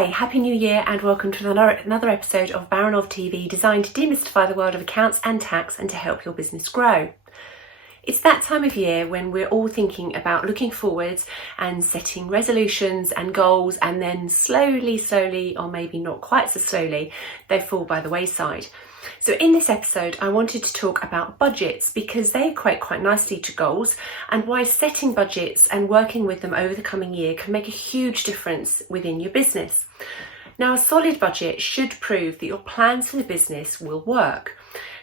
Hi, Happy New Year and welcome to another episode of Baranov TV, designed to demystify the world of accounts and tax and to help your business grow. It's that time of year when we're all thinking about looking forwards and setting resolutions and goals, and then slowly, or maybe not quite so slowly, they fall by the wayside. So in this episode, I wanted to talk about budgets because they equate quite nicely to goals, and why setting budgets and working with them over the coming year can make a huge difference within your business. Now, a solid budget should prove that your plans for the business will work.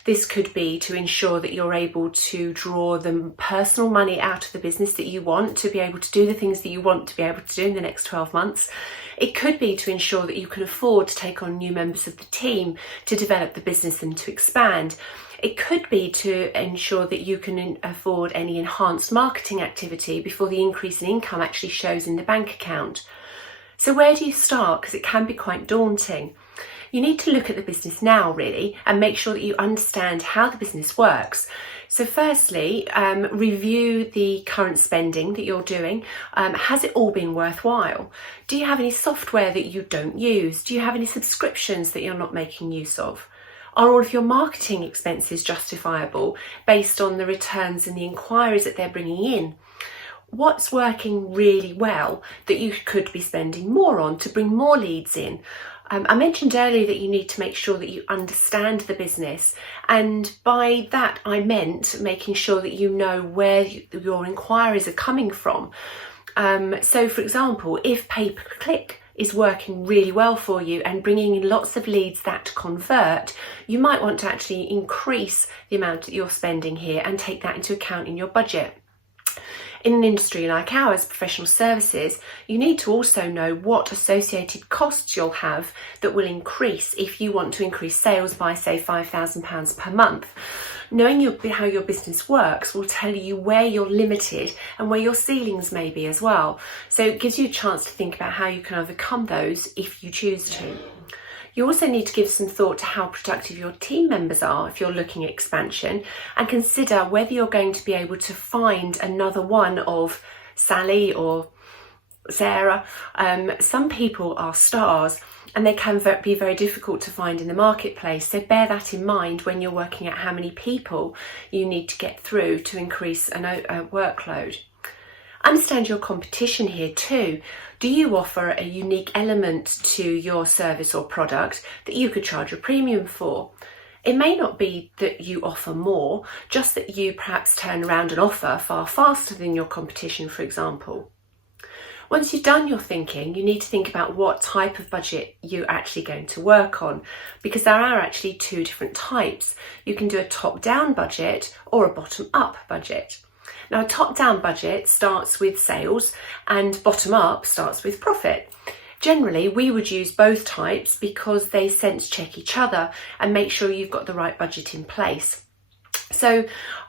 This could be to ensure that you're able to draw the personal money out of the business that you want to be able to do the things that you want to be able to do in the next 12 months. It could be to ensure that you can afford to take on new members of the team to develop the business and to expand. It could be to ensure that you can afford any enhanced marketing activity before the increase in income actually shows in the bank account. So where do you start? Because it can be quite daunting. You need to look at the business now, really, and make sure that you understand how the business works. So firstly, review the current spending that you're doing. Has it all been worthwhile? Do you have any software that you don't use? Do you have any subscriptions that you're not making use of? Are all of your marketing expenses justifiable based on the returns and the inquiries that they're bringing in? What's working really well that you could be spending more on to bring more leads in? I mentioned earlier that you need to make sure that you understand the business, and by that I meant making sure that you know where your inquiries are coming from. So for example, if pay-per-click is working really well for you and bringing in lots of leads that convert, you might want to actually increase the amount that you're spending here and take that into account in your budget. In an industry like ours, professional services, you need to also know what associated costs you'll have that will increase if you want to increase sales by, say, £5,000 per month. Knowing how your business works will tell you where you're limited and where your ceilings may be as well. So it gives you a chance to think about how you can overcome those if you choose to. You also need to give some thought to how productive your team members are if you're looking at expansion, and consider whether you're going to be able to find another one of Sally or Sarah. Some people are stars and they can be very difficult to find in the marketplace, so bear that in mind when you're working out how many people you need to get through to increase a workload. Understand your competition here too. Do you offer a unique element to your service or product that you could charge a premium for? It may not be that you offer more, just that you perhaps turn around an offer far faster than your competition, for example. Once you've done your thinking, you need to think about what type of budget you're actually going to work on, because there are actually two different types. You can do a top-down budget or a bottom-up budget. Now, a top-down budget starts with sales and bottom-up starts with profit. Generally, we would use both types because they sense check each other and make sure you've got the right budget in place. So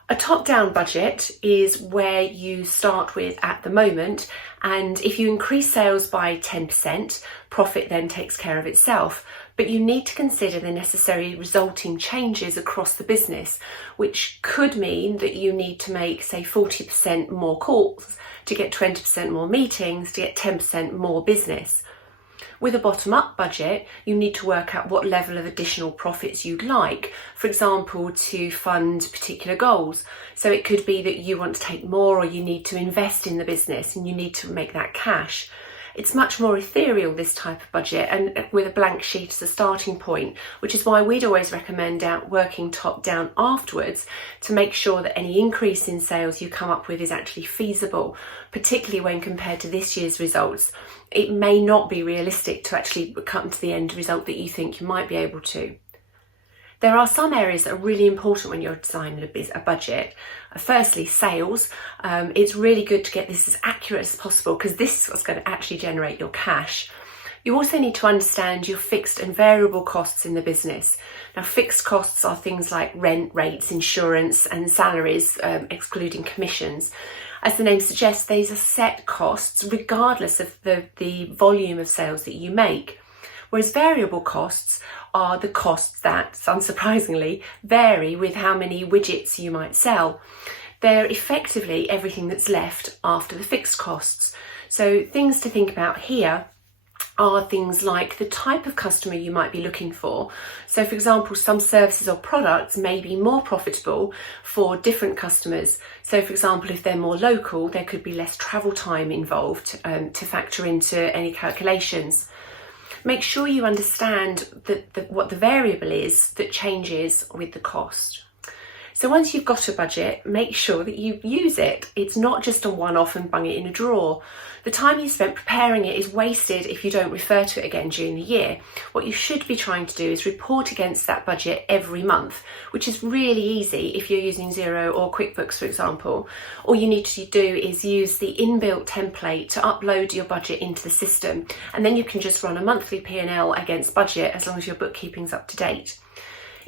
a top-down budget is where you start with at the moment, and if you increase sales by 10%, profit then takes care of itself. But you need to consider the necessary resulting changes across the business, which could mean that you need to make, say, 40% more calls to get 20% more meetings to get 10% more business. With a bottom-up budget, you need to work out what level of additional profits you'd like, for example, to fund particular goals. So it could be that you want to take more, or you need to invest in the business and you need to make that cash. It's much more ethereal, this type of budget, and with a blank sheet as a starting point, which is why we'd always recommend working top down afterwards to make sure that any increase in sales you come up with is actually feasible, particularly when compared to this year's results. It may not be realistic to actually come to the end result that you think you might be able to. There are some areas that are really important when you're designing a budget. Firstly, sales. It's really good to get this as accurate as possible because this is what's going to actually generate your cash. You also need to understand your fixed and variable costs in the business. Now, fixed costs are things like rent, rates, insurance and salaries, excluding commissions. As the name suggests, these are set costs regardless of the volume of sales that you make. Whereas variable costs are the costs that, unsurprisingly, vary with how many widgets you might sell. They're effectively everything that's left after the fixed costs. So things to think about here are things like the type of customer you might be looking for. So for example, some services or products may be more profitable for different customers. So for example, if they're more local, there could be less travel time involved to factor into any calculations. Make sure you understand what the variable is that changes with the cost. So once you've got a budget, make sure that you use it. It's not just a one-off and bung it in a drawer. The time you spent preparing it is wasted if you don't refer to it again during the year. What you should be trying to do is report against that budget every month, which is really easy if you're using Xero or QuickBooks, for example. All you need to do is use the inbuilt template to upload your budget into the system, and then you can just run a monthly P&L against budget as long as your bookkeeping's up to date.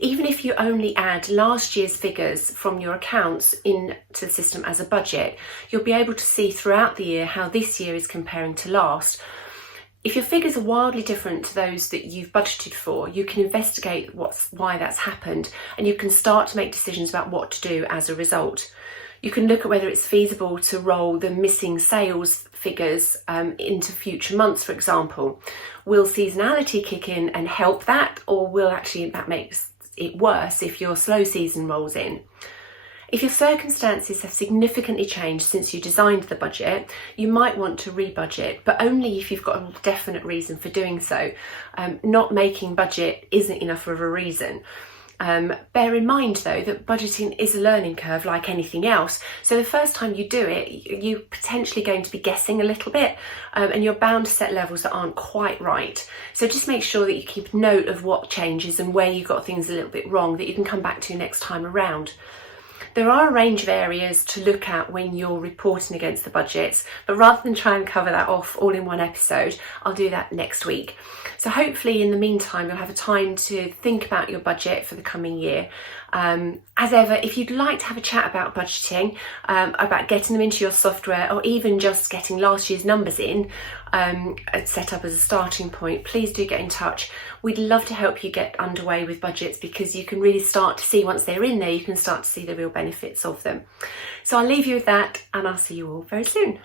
Even if you only add last year's figures from your accounts into the system as a budget, you'll be able to see throughout the year how this year is comparing to last. If your figures are wildly different to those that you've budgeted for, you can investigate why that's happened, and you can start to make decisions about what to do as a result. You can look at whether it's feasible to roll the missing sales figures into future months, for example. Will seasonality kick in and help that, or will actually that make it worse if your slow season rolls in? If your circumstances have significantly changed since you designed the budget, you might want to rebudget, but only if you've got a definite reason for doing so. Not making budget isn't enough of a reason. Bear in mind though that budgeting is a learning curve like anything else, so the first time you do it you're potentially going to be guessing a little bit, and you're bound to set levels that aren't quite right. So just make sure that you keep note of what changes and where you got things a little bit wrong that you can come back to next time around. There are a range of areas to look at when you're reporting against the budgets, but rather than try and cover that off all in one episode, I'll do that next week. So hopefully in the meantime you'll have a time to think about your budget for the coming year. As ever, if you'd like to have a chat about budgeting, about getting them into your software, or even just getting last year's numbers in, set up as a starting point, please do get in touch. We'd love to help you get underway with budgets, because you can really start to see, once they're in there, you can start to see the real benefits of them. So I'll leave you with that, and I'll see you all very soon.